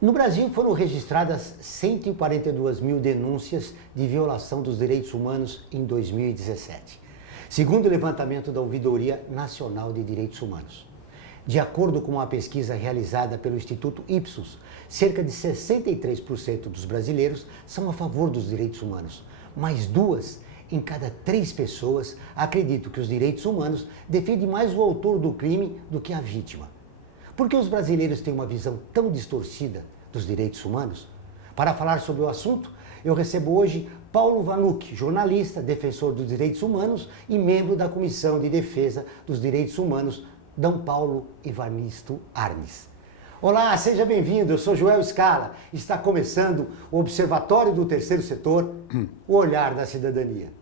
No Brasil foram registradas 142 mil denúncias de violação dos direitos humanos em 2017, segundo o levantamento da Ouvidoria Nacional de Direitos Humanos. De acordo com uma pesquisa realizada pelo Instituto Ipsos, cerca de 63% dos brasileiros são a favor dos direitos humanos, mas 2 em cada 3 pessoas acreditam que os direitos humanos defendem mais o autor do crime do que a vítima. Por que os brasileiros têm uma visão tão distorcida dos direitos humanos? Para falar sobre o assunto, eu recebo hoje Paulo Vanucchi, jornalista, defensor dos direitos humanos e membro da Comissão de Defesa dos Direitos Humanos, D. Paulo Evaristo Arnes. Olá, seja bem-vindo, eu sou Joel Scala. Está começando o Observatório do Terceiro Setor, o olhar da cidadania.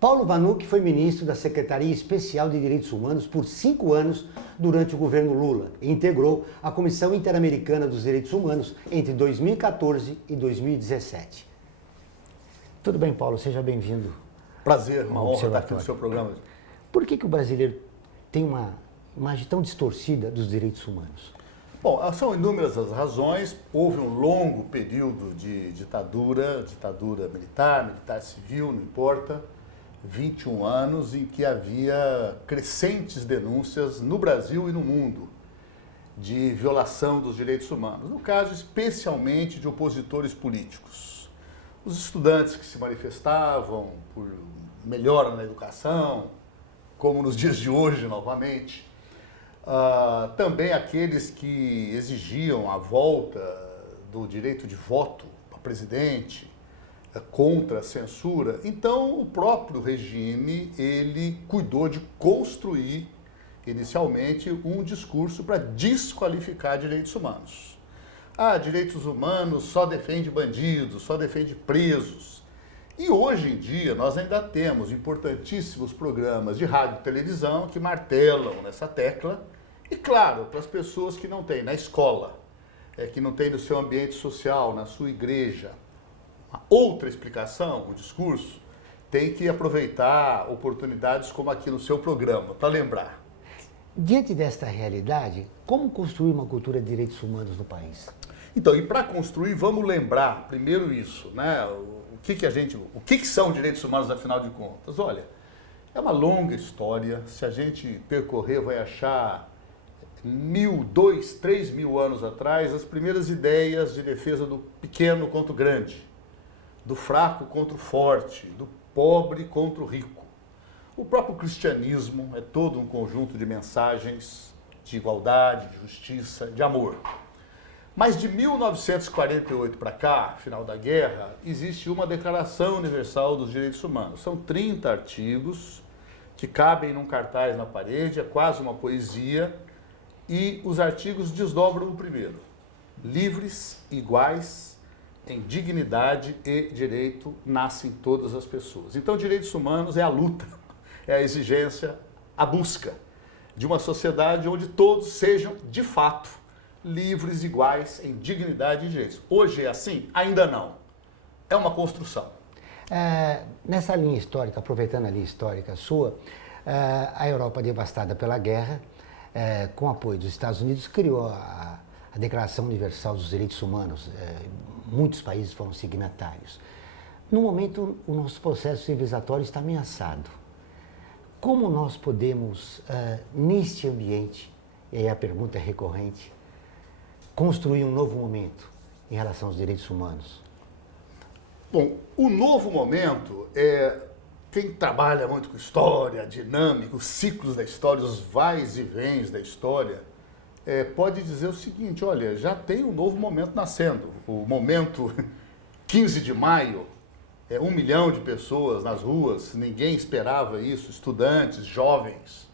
Paulo Vanucchi foi ministro da Secretaria Especial de Direitos Humanos por 5 anos durante o governo Lula e integrou a Comissão Interamericana dos Direitos Humanos entre 2014 e 2017. Tudo bem, Paulo? Seja bem-vindo. Prazer, uma honra estar aqui no seu programa. Por que o brasileiro tem uma imagem tão distorcida dos direitos humanos? Bom, são inúmeras as razões. Houve um longo período de ditadura militar civil, não importa. 21 anos em que havia crescentes denúncias no Brasil e no mundo de violação dos direitos humanos, no caso especialmente de opositores políticos. Os estudantes que se manifestavam por melhora na educação, como nos dias de hoje novamente, também aqueles que exigiam a volta do direito de voto para presidente, contra a censura. Então, o próprio regime, ele cuidou de construir, inicialmente, um discurso para desqualificar direitos humanos. Direitos humanos só defende bandidos, só defende presos. E hoje em dia, nós ainda temos importantíssimos programas de rádio e televisão que martelam nessa tecla. E, claro, para as pessoas que não têm na escola, que não têm no seu ambiente social, na sua igreja, outra explicação, o discurso, tem que aproveitar oportunidades como aqui no seu programa, para lembrar. Diante desta realidade, como construir uma cultura de direitos humanos no país? Então, e para construir, vamos lembrar primeiro isso, né? O que são direitos humanos, afinal de contas? Olha, é uma longa história. Se a gente percorrer, vai achar 1.000, 2.000, 3.000 anos atrás, as primeiras ideias de defesa do pequeno contra o grande, do fraco contra o forte, do pobre contra o rico. O próprio cristianismo é todo um conjunto de mensagens de igualdade, de justiça, de amor. Mas de 1948 para cá, final da guerra, existe uma Declaração Universal dos Direitos Humanos. São 30 artigos que cabem num cartaz na parede, é quase uma poesia, e os artigos desdobram o primeiro: livres, iguais, em dignidade e direito nascem todas as pessoas. Então, direitos humanos é a luta, é a exigência, a busca de uma sociedade onde todos sejam, de fato, livres, iguais, em dignidade e direitos. Hoje é assim? Ainda não. É uma construção. Nessa linha histórica, aproveitando a linha histórica sua, a Europa devastada pela guerra, com apoio dos Estados Unidos, criou a Declaração Universal dos Direitos Humanos. Muitos países foram signatários. No momento, o nosso processo civilizatório está ameaçado. Como nós podemos, neste ambiente, e aí a pergunta é recorrente, construir um novo momento em relação aos direitos humanos? Bom, o novo momento é quem trabalha muito com história, dinâmica, os ciclos da história, os vais e vens da história, pode dizer o seguinte: olha, já tem um novo momento nascendo. O momento 15 de maio, 1 milhão de pessoas nas ruas, ninguém esperava isso, estudantes, jovens,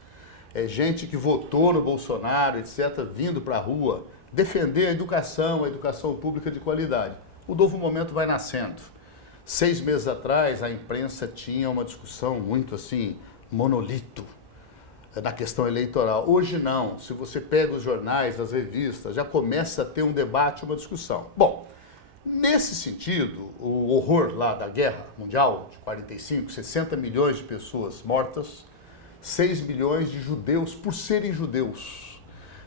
gente que votou no Bolsonaro, etc., vindo para a rua defender a educação pública de qualidade. O novo momento vai nascendo. 6 meses atrás, a imprensa tinha uma discussão muito assim, monolito, na questão eleitoral. Hoje não. Se você pega os jornais, as revistas, já começa a ter um debate, uma discussão. Bom, nesse sentido, o horror lá da Guerra Mundial, de 45, 60 milhões de pessoas mortas, 6 milhões de judeus por serem judeus.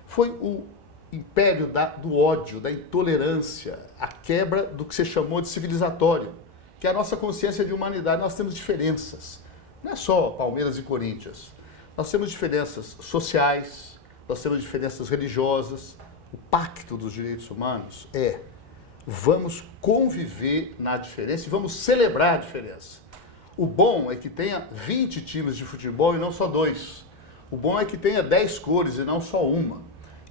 Foi o império do ódio, da intolerância, a quebra do que você chamou de civilizatório, que é a nossa consciência de humanidade. Nós temos diferenças, não é só Palmeiras e Corinthians. Nós temos diferenças sociais, nós temos diferenças religiosas. O pacto dos direitos humanos é: vamos conviver na diferença e vamos celebrar a diferença. O bom é que tenha 20 times de futebol e não só 2. O bom é que tenha 10 cores e não só uma.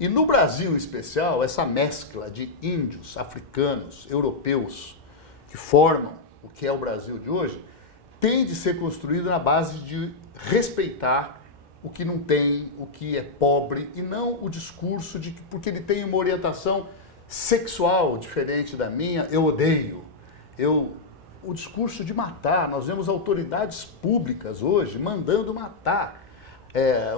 E no Brasil, em especial, essa mescla de índios, africanos, europeus, que formam o que é o Brasil de hoje, tem de ser construída na base de respeitar o que não tem, o que é pobre, e não o discurso de que porque ele tem uma orientação sexual diferente da minha, eu odeio. O discurso de matar. Nós vemos autoridades públicas hoje mandando matar.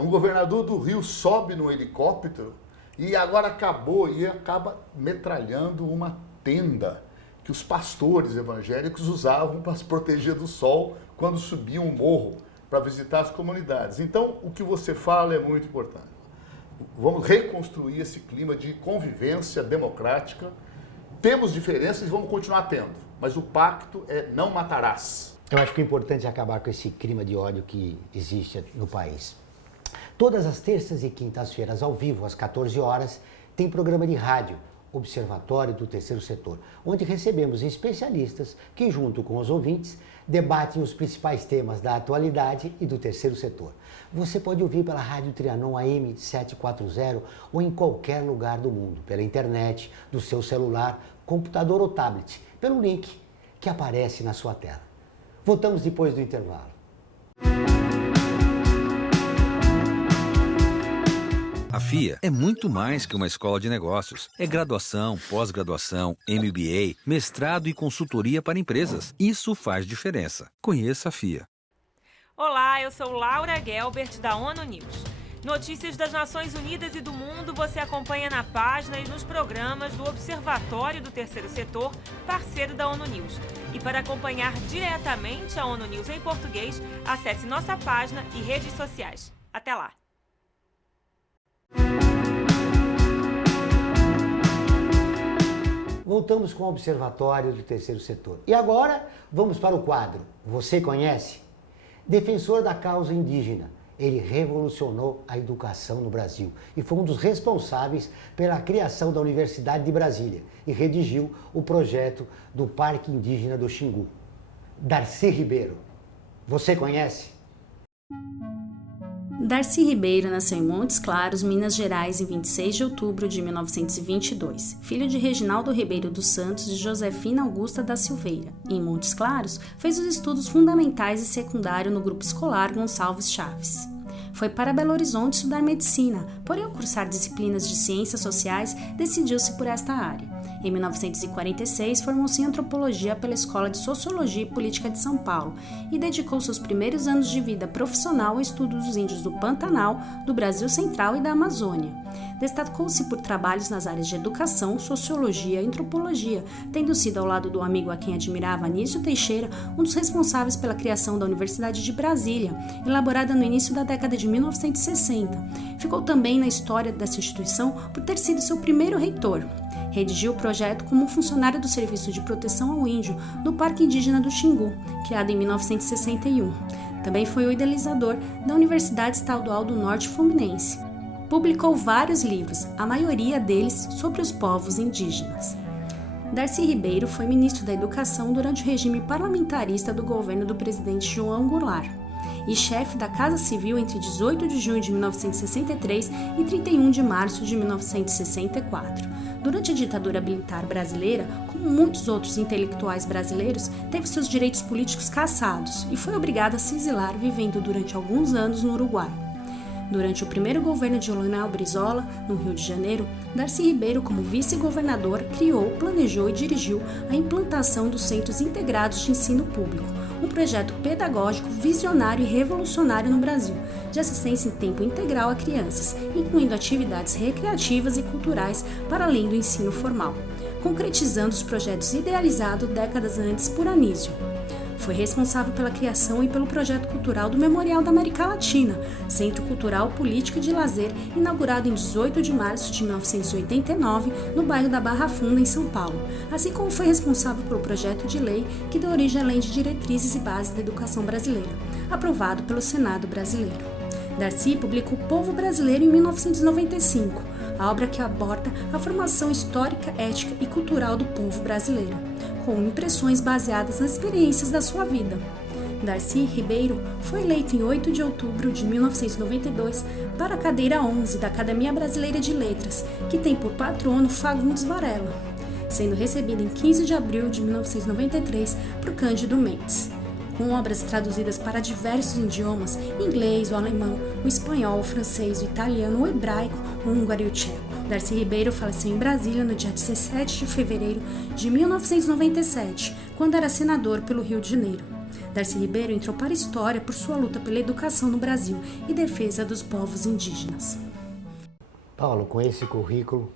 Um governador do Rio sobe no helicóptero e agora acaba metralhando uma tenda que os pastores evangélicos usavam para se proteger do sol quando subiam o morro para visitar as comunidades. Então, o que você fala é muito importante. Vamos reconstruir esse clima de convivência democrática. Temos diferenças e vamos continuar tendo, mas o pacto é não matarás. Eu acho que o importante é acabar com esse clima de ódio que existe no país. Todas as terças e quintas-feiras, ao vivo, às 14 horas, tem programa de rádio, Observatório do Terceiro Setor, onde recebemos especialistas que, junto com os ouvintes, debatem os principais temas da atualidade e do terceiro setor. Você pode ouvir pela Rádio Trianon AM 740 ou em qualquer lugar do mundo, pela internet, do seu celular, computador ou tablet, pelo link que aparece na sua tela. Voltamos depois do intervalo. A FIA é muito mais que uma escola de negócios. É graduação, pós-graduação, MBA, mestrado e consultoria para empresas. Isso faz diferença. Conheça a FIA. Olá, eu sou Laura Gelbert, da ONU News. Notícias das Nações Unidas e do mundo você acompanha na página e nos programas do Observatório do Terceiro Setor, parceiro da ONU News. E para acompanhar diretamente a ONU News em português, acesse nossa página e redes sociais. Até lá! Voltamos com o Observatório do Terceiro Setor. E agora, vamos para o quadro Você Conhece? Defensor da causa indígena, ele revolucionou a educação no Brasil e foi um dos responsáveis pela criação da Universidade de Brasília e redigiu o projeto do Parque Indígena do Xingu. Darcy Ribeiro. Você conhece? Darcy Ribeiro nasceu em Montes Claros, Minas Gerais, em 26 de outubro de 1922, filho de Reginaldo Ribeiro dos Santos e Josefina Augusta da Silveira. Em Montes Claros, fez os estudos fundamentais e secundário no grupo escolar Gonçalves Chaves. Foi para Belo Horizonte estudar medicina, porém ao cursar disciplinas de ciências sociais, decidiu-se por esta área. Em 1946, formou-se em antropologia pela Escola de Sociologia e Política de São Paulo e dedicou seus primeiros anos de vida profissional ao estudo dos índios do Pantanal, do Brasil Central e da Amazônia. Destacou-se por trabalhos nas áreas de educação, sociologia e antropologia, tendo sido ao lado do amigo a quem admirava, Anísio Teixeira, um dos responsáveis pela criação da Universidade de Brasília, elaborada no início da década de 1960. Ficou também na história dessa instituição por ter sido seu primeiro reitor. Redigiu o projeto como funcionário do Serviço de Proteção ao Índio do Parque Indígena do Xingu, criado em 1961. Também foi o idealizador da Universidade Estadual do Norte Fluminense. Publicou vários livros, a maioria deles sobre os povos indígenas. Darcy Ribeiro foi ministro da Educação durante o regime parlamentarista do governo do presidente João Goulart e chefe da Casa Civil entre 18 de junho de 1963 e 31 de março de 1964. Durante a ditadura militar brasileira, como muitos outros intelectuais brasileiros, teve seus direitos políticos cassados e foi obrigado a se exilar, vivendo durante alguns anos no Uruguai. Durante o primeiro governo de Leonel Brizola, no Rio de Janeiro, Darcy Ribeiro, como vice-governador, criou, planejou e dirigiu a implantação dos Centros Integrados de Ensino Público, um projeto pedagógico visionário e revolucionário no Brasil, de assistência em tempo integral a crianças, incluindo atividades recreativas e culturais para além do ensino formal, concretizando os projetos idealizados décadas antes por Anísio. Foi responsável pela criação e pelo projeto cultural do Memorial da América Latina, Centro Cultural, Político e de Lazer, inaugurado em 18 de março de 1989, no bairro da Barra Funda, em São Paulo, assim como foi responsável pelo projeto de lei que deu origem à Lei de Diretrizes e Bases da Educação Brasileira, aprovado pelo Senado brasileiro. Darcy publicou O Povo Brasileiro em 1995, a obra que aborda a formação histórica, ética e cultural do povo brasileiro, com impressões baseadas nas experiências da sua vida. Darcy Ribeiro foi eleito em 8 de outubro de 1992 para a cadeira 11 da Academia Brasileira de Letras, que tem por patrono Fagundes Varela, sendo recebido em 15 de abril de 1993 por Cândido Mendes. Com obras traduzidas para diversos idiomas, inglês, o alemão, o espanhol, o francês, o italiano, o hebraico, o húngaro e o tcheco. Darcy Ribeiro faleceu em Brasília no dia 17 de fevereiro de 1997, quando era senador pelo Rio de Janeiro. Darcy Ribeiro entrou para a história por sua luta pela educação no Brasil e defesa dos povos indígenas. Paulo, com esse currículo,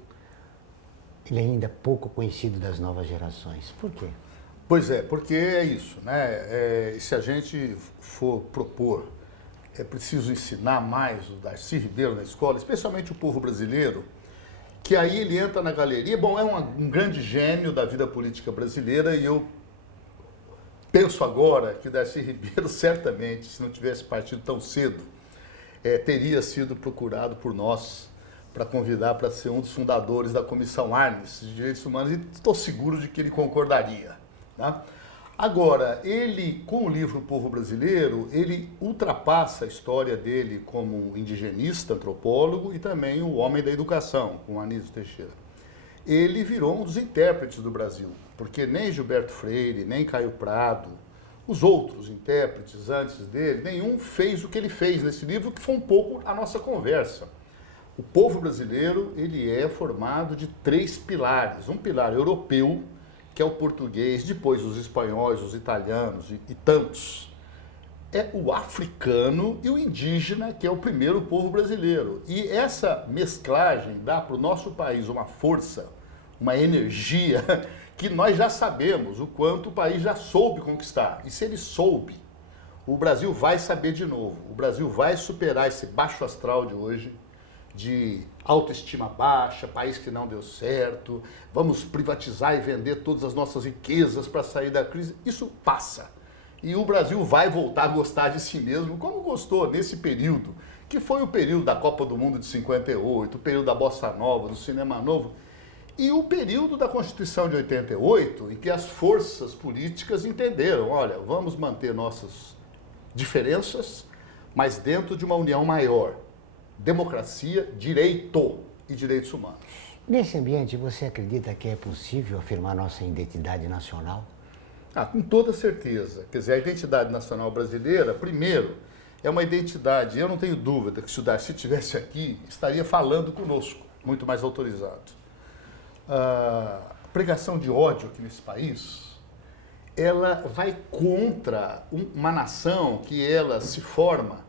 ele ainda é pouco conhecido das novas gerações. Por quê? Pois é, porque é isso, né? Se a gente for propor, é preciso ensinar mais o Darcy Ribeiro na escola, especialmente o povo brasileiro, que aí ele entra na galeria. Bom, é um grande gênio da vida política brasileira, e eu penso agora que o Darcy Ribeiro, certamente, se não tivesse partido tão cedo, teria sido procurado por nós para convidar para ser um dos fundadores da Comissão Arnes de Direitos Humanos, e estou seguro de que ele concordaria. Tá? Agora, ele, com o livro O Povo Brasileiro, ele ultrapassa a história dele como indigenista, antropólogo, e também o homem da educação, com Anísio Teixeira. Ele virou um dos intérpretes do Brasil, porque nem Gilberto Freire, nem Caio Prado, os outros intérpretes antes dele, nenhum fez o que ele fez nesse livro, que foi um pouco a nossa conversa. O povo brasileiro, ele é formado de 3 pilares. Um pilar europeu, que é o português, depois os espanhóis, os italianos e tantos. É o africano e o indígena, que é o primeiro povo brasileiro. E essa mesclagem dá para o nosso país uma força, uma energia, que nós já sabemos o quanto o país já soube conquistar. E se ele soube, o Brasil vai saber de novo. O Brasil vai superar esse baixo astral de hoje, de autoestima baixa, país que não deu certo, vamos privatizar e vender todas as nossas riquezas para sair da crise. Isso passa. E o Brasil vai voltar a gostar de si mesmo, como gostou nesse período, que foi o período da Copa do Mundo de 58, o período da Bossa Nova, do Cinema Novo, e o período da Constituição de 88, em que as forças políticas entenderam, olha, vamos manter nossas diferenças, mas dentro de uma união maior. Democracia, direito e direitos humanos. Nesse ambiente, você acredita que é possível afirmar nossa identidade nacional? Com toda certeza. Quer dizer, a identidade nacional brasileira, primeiro, é uma identidade, eu não tenho dúvida que se o Darcy estivesse aqui, estaria falando conosco, muito mais autorizado. A pregação de ódio aqui nesse país, ela vai contra uma nação que ela se forma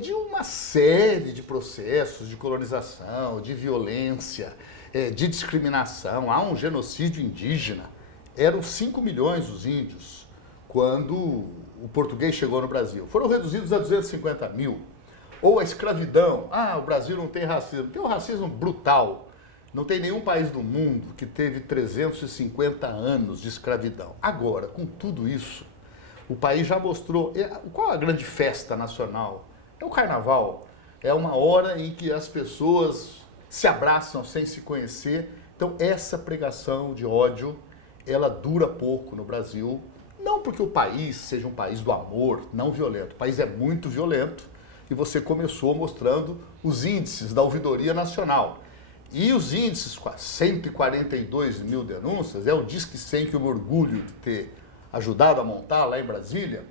de uma série de processos de colonização, de violência, de discriminação. Há um genocídio indígena. Eram 5 milhões os índios quando o português chegou no Brasil. Foram reduzidos a 250 mil. Ou a escravidão. O Brasil não tem racismo. Tem um racismo brutal. Não tem nenhum país do mundo que teve 350 anos de escravidão. Agora, com tudo isso, o país já mostrou... Qual a grande festa nacional? É o carnaval. É uma hora em que as pessoas se abraçam sem se conhecer. Então, essa pregação de ódio, ela dura pouco no Brasil. Não porque o país seja um país do amor, não violento. O país é muito violento. E você começou mostrando os índices da Ouvidoria Nacional. E os índices, com 142 mil denúncias, é o Disque 100 que eu me orgulho de ter ajudado a montar lá em Brasília.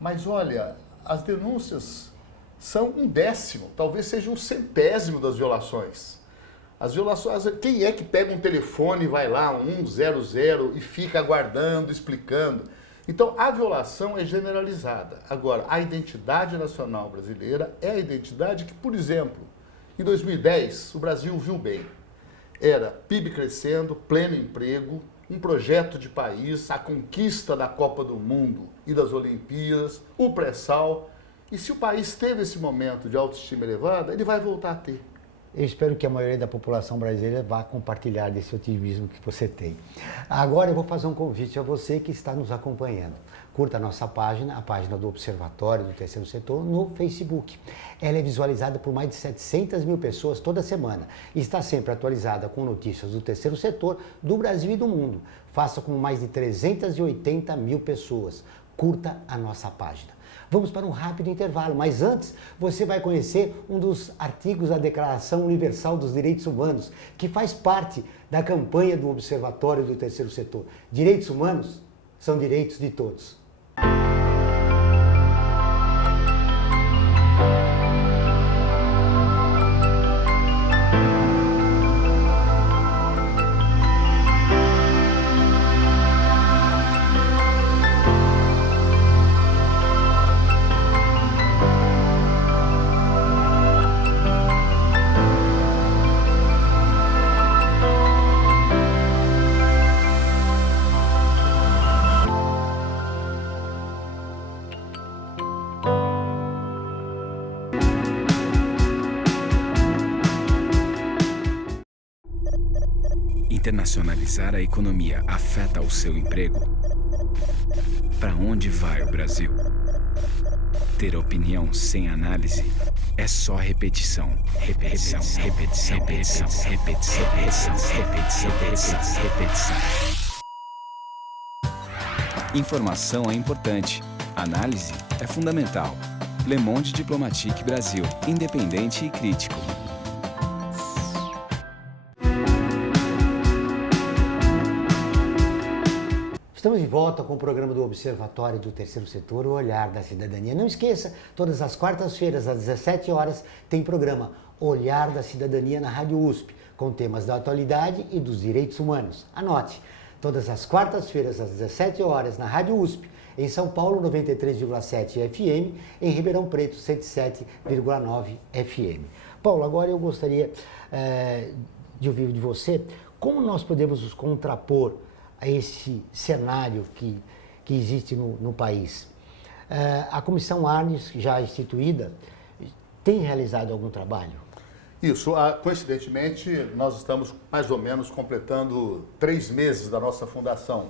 Mas olha, as denúncias são 1/10, talvez seja 1/100 das violações. As violações, quem é que pega um telefone e vai lá, 100, e fica aguardando, explicando? Então, a violação é generalizada. Agora, a identidade nacional brasileira é a identidade que, por exemplo, em 2010, o Brasil viu bem. Era PIB crescendo, pleno emprego, um projeto de país, a conquista da Copa do Mundo e das Olimpíadas, o pré-sal. E se o país teve esse momento de autoestima elevada, ele vai voltar a ter. Eu espero que a maioria da população brasileira vá compartilhar desse otimismo que você tem. Agora eu vou fazer um convite a você que está nos acompanhando. Curta a nossa página, a página do Observatório do Terceiro Setor, no Facebook. Ela é visualizada por mais de 700 mil pessoas toda semana e está sempre atualizada com notícias do terceiro setor, do Brasil e do mundo. Faça com mais de 380 mil pessoas. Curta a nossa página. Vamos para um rápido intervalo, mas antes você vai conhecer um dos artigos da Declaração Universal dos Direitos Humanos, que faz parte da campanha do Observatório do Terceiro Setor. Direitos humanos são direitos de todos. Internacionalizar a economia afeta o seu emprego? Para onde vai o Brasil? Ter opinião sem análise é só repetição. Repetição, repetição, repetição, repetição, repetição, repetição, repetição, repetição. Informação é importante. Análise é fundamental. Le Monde Diplomatique Brasil. Independente e crítico. Estamos de volta com o programa do Observatório do Terceiro Setor, o Olhar da Cidadania. Não esqueça, todas as quartas-feiras, às 17 horas, tem programa Olhar da Cidadania na Rádio USP, com temas da atualidade e dos direitos humanos. Anote, todas as quartas-feiras, às 17 horas, na Rádio USP, em São Paulo, 93,7 FM, em Ribeirão Preto, 107,9 FM. Paulo, agora eu gostaria de ouvir de você como nós podemos nos contrapor a esse cenário que existe no país. A Comissão Arnes, já instituída, tem realizado algum trabalho? Isso, coincidentemente, nós estamos mais ou menos completando 3 meses da nossa fundação.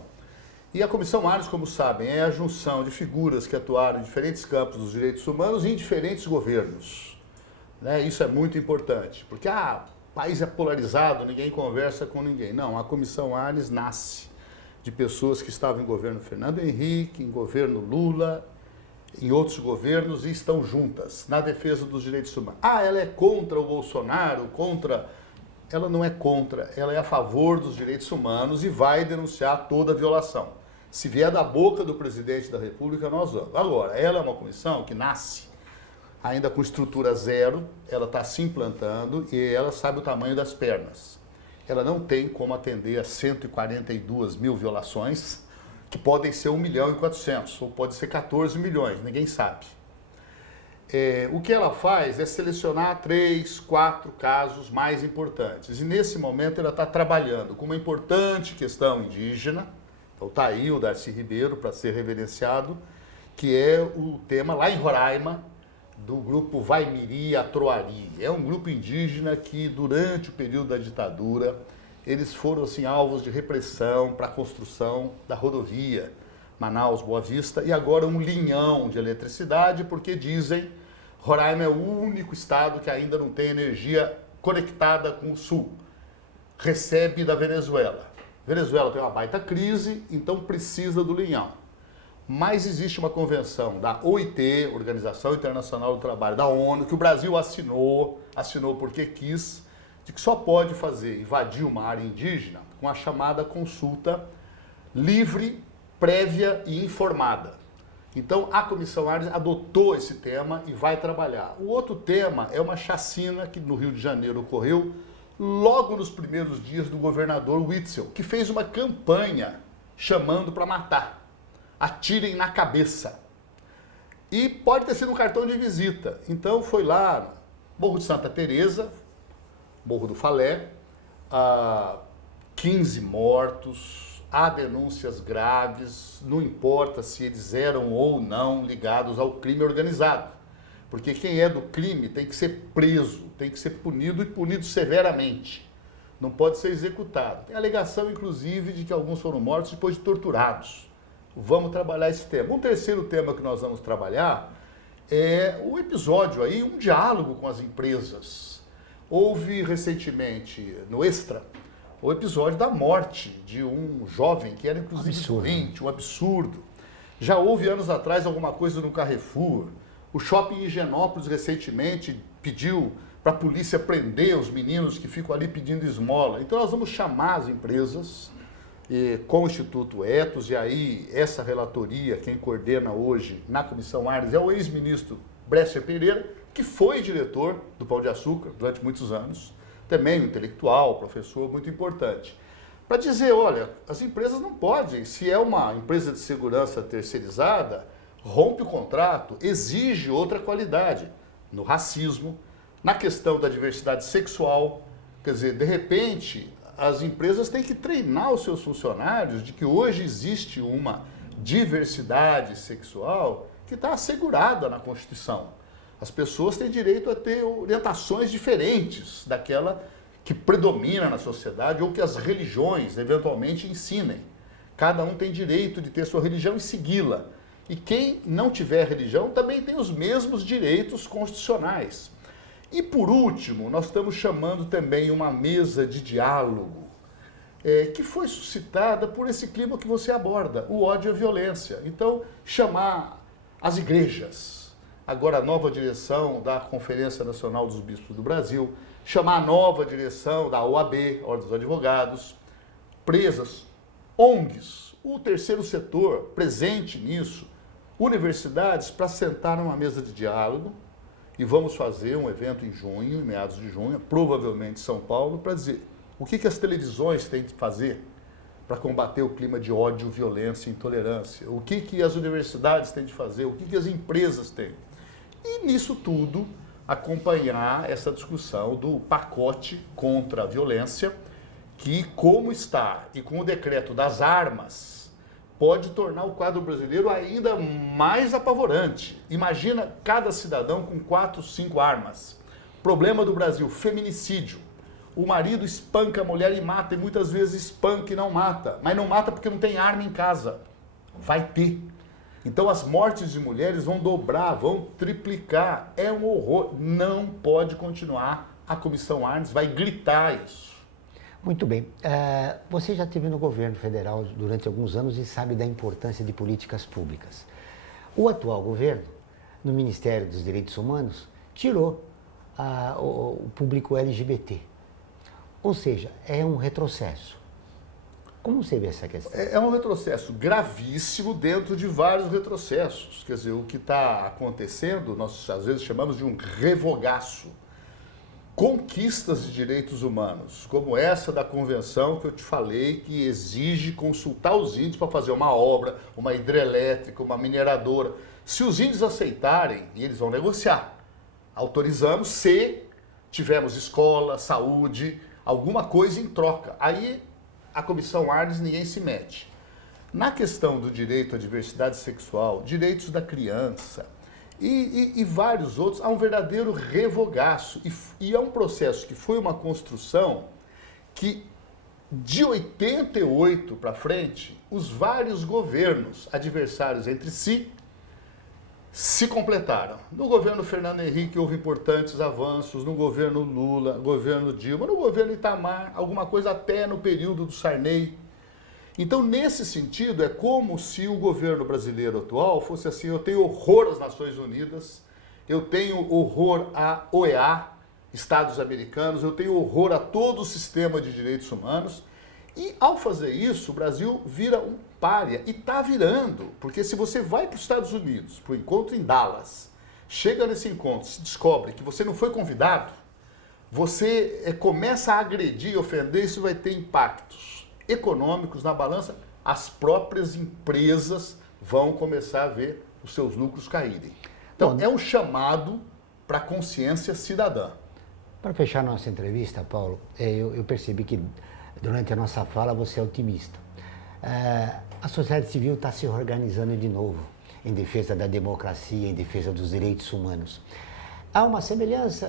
E a Comissão Arnes, como sabem, é a junção de figuras que atuaram em diferentes campos dos direitos humanos e em diferentes governos. Né? Isso é muito importante, porque o país é polarizado, ninguém conversa com ninguém. Não, a Comissão Arnes nasce de pessoas que estavam em governo Fernando Henrique, em governo Lula, em outros governos e estão juntas na defesa dos direitos humanos. Ela é contra o Bolsonaro, Ela não é contra, ela é a favor dos direitos humanos e vai denunciar toda violação. Se vier da boca do presidente da República, nós vamos. Agora, ela é uma comissão que nasce ainda com estrutura zero, ela está se implantando e ela sabe o tamanho das pernas. Ela não tem como atender a 142 mil violações, que podem ser 1.400.000, ou pode ser 14 milhões, ninguém sabe. O que ela faz é selecionar 3, 4 casos mais importantes. E nesse momento ela está trabalhando com uma importante questão indígena, então está aí o Darcy Ribeiro para ser reverenciado, que é o tema lá em Roraima, do grupo Vaimiri Atroari. É um grupo indígena que, durante o período da ditadura, eles foram assim, alvos de repressão para a construção da rodovia Manaus-Boa Vista e agora um linhão de eletricidade, porque dizem Roraima é o único estado que ainda não tem energia conectada com o sul. Recebe da Venezuela. Venezuela tem uma baita crise, então precisa do linhão. Mas existe uma convenção da OIT, Organização Internacional do Trabalho, da ONU, que o Brasil assinou porque quis, de que só pode invadir uma área indígena com a chamada consulta livre, prévia e informada. Então, a Comissão Arnes adotou esse tema e vai trabalhar. O outro tema é uma chacina que no Rio de Janeiro ocorreu logo nos primeiros dias do governador Witzel, que fez uma campanha chamando para matar. Atirem na cabeça. E pode ter sido um cartão de visita. Então, foi lá, Morro de Santa Teresa, Morro do Falé, 15 mortos, há denúncias graves, não importa se eles eram ou não ligados ao crime organizado. Porque quem é do crime tem que ser preso, tem que ser punido e punido severamente. Não pode ser executado. Tem alegação, inclusive, de que alguns foram mortos depois de torturados. Vamos trabalhar esse tema. Um terceiro tema que nós vamos trabalhar é o episódio aí, um diálogo com as empresas. Houve recentemente, no Extra, o episódio da morte de um jovem que era inclusive doente, um absurdo. Já houve anos atrás alguma coisa no Carrefour. O shopping Higienópolis recentemente pediu para a polícia prender os meninos que ficam ali pedindo esmola. Então nós vamos chamar as empresas com o Instituto Etos, e aí essa relatoria, quem coordena hoje na Comissão Arnes é o ex-ministro Bresser Pereira, que foi diretor do Pão de Açúcar durante muitos anos, também um intelectual, professor muito importante, para dizer, olha, as empresas não podem, se é uma empresa de segurança terceirizada, rompe o contrato, exige outra qualidade no racismo, na questão da diversidade sexual. Quer dizer, de repente, as empresas têm que treinar os seus funcionários de que hoje existe uma diversidade sexual que está assegurada na Constituição. As pessoas têm direito a ter orientações diferentes daquela que predomina na sociedade ou que as religiões eventualmente ensinem. Cada um tem direito de ter sua religião e segui-la. E quem não tiver religião também tem os mesmos direitos constitucionais. E por último, nós estamos chamando também uma mesa de diálogo, que foi suscitada por esse clima que você aborda, o ódio e a violência. Então, chamar as igrejas, agora a nova direção da Conferência Nacional dos Bispos do Brasil, chamar a nova direção da OAB, Ordem dos Advogados, presas, ONGs, o terceiro setor presente nisso, universidades, para sentar numa mesa de diálogo. E vamos fazer um evento em junho, em meados de junho, provavelmente em São Paulo, para dizer o que as televisões têm de fazer para combater o clima de ódio, violência e intolerância, o que as universidades têm de fazer, o que as empresas têm. E nisso tudo, acompanhar essa discussão do pacote contra a violência, que como está, e com o decreto das armas, pode tornar o quadro brasileiro ainda mais apavorante. Imagina cada cidadão com 4, 5 armas. Problema do Brasil, feminicídio. O marido espanca a mulher e mata, e muitas vezes espanca e não mata. Mas não mata porque não tem arma em casa. Vai ter. Então as mortes de mulheres vão dobrar, vão triplicar. É um horror. Não pode continuar. A Comissão Arnes vai gritar isso. Muito bem. Você já esteve no governo federal durante alguns anos e sabe da importância de políticas públicas. O atual governo, no Ministério dos Direitos Humanos, tirou o público LGBT. Ou seja, é um retrocesso. Como você vê essa questão? É um retrocesso gravíssimo dentro de vários retrocessos. Quer dizer, o que está acontecendo, nós às vezes chamamos de um revogaço. Conquistas de direitos humanos, como essa da convenção que eu te falei, que exige consultar os índios para fazer uma obra, uma hidrelétrica, uma mineradora. Se os índios aceitarem, e eles vão negociar, autorizamos se tivermos escola, saúde, alguma coisa em troca. Aí a Comissão Arnes ninguém se mete. Na questão do direito à diversidade sexual, direitos da criança, e vários outros, há um verdadeiro revogaço. E é um processo que foi uma construção que, de 88 para frente, os vários governos adversários entre si se completaram. No governo Fernando Henrique houve importantes avanços, no governo Lula, no governo Dilma, no governo Itamar, alguma coisa até no período do Sarney. Então, nesse sentido, é como se o governo brasileiro atual fosse assim: eu tenho horror às Nações Unidas, eu tenho horror à OEA, Estados Americanos, eu tenho horror a todo o sistema de direitos humanos. E, ao fazer isso, o Brasil vira pária e está virando, porque se você vai para os Estados Unidos, para o encontro em Dallas, chega nesse encontro, se descobre que você não foi convidado, você começa a agredir e ofender, isso vai ter impactos econômicos na balança, as próprias empresas vão começar a ver os seus lucros caírem. Então, é um chamado para a consciência cidadã. Para fechar nossa entrevista, Paulo, eu percebi que durante a nossa fala você é otimista. A sociedade civil está se organizando de novo em defesa da democracia, em defesa dos direitos humanos. Há uma semelhança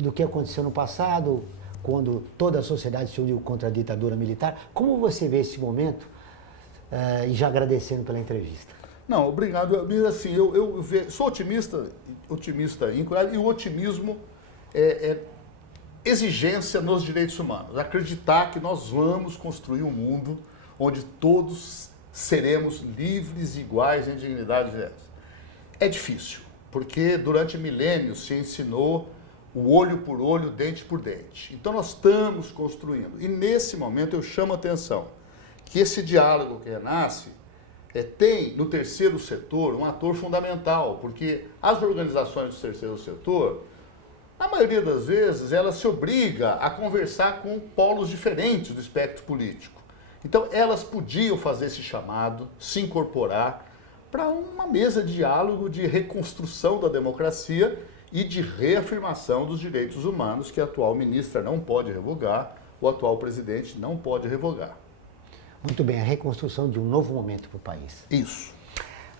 do que aconteceu no passado, quando toda a sociedade se uniu contra a ditadura militar. Como você vê esse momento? E já agradecendo pela entrevista. Não, obrigado. Assim, eu sou otimista íntegro, e o otimismo é exigência nos direitos humanos. Acreditar que nós vamos construir um mundo onde todos seremos livres e iguais em dignidade. É difícil, porque durante milênios se ensinou o olho por olho, dente por dente. Então nós estamos construindo. E nesse momento eu chamo a atenção que esse diálogo que renasce tem no terceiro setor um ator fundamental, porque as organizações do terceiro setor, na maioria das vezes, ela se obriga a conversar com polos diferentes do espectro político. Então, elas podiam fazer esse chamado, se incorporar para uma mesa de diálogo de reconstrução da democracia e de reafirmação dos direitos humanos que a atual ministra não pode revogar, o atual presidente não pode revogar. Muito bem, a reconstrução de um novo momento para o país. Isso.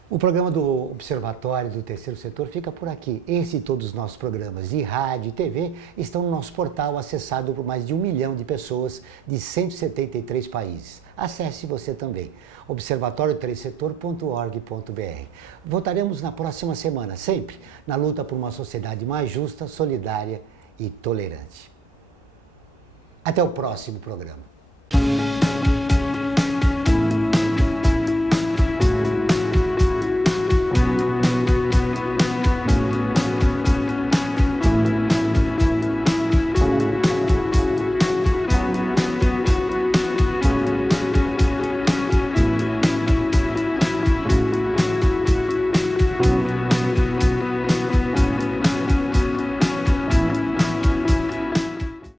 O programa do Observatório do Terceiro Setor fica por aqui. Esse e todos os nossos programas de rádio e TV estão no nosso portal, acessado por mais de 1 milhão de pessoas de 173 países. Acesse você também, observatorioterceirsetor.org.br. Voltaremos na próxima semana, sempre na luta por uma sociedade mais justa, solidária e tolerante. Até o próximo programa.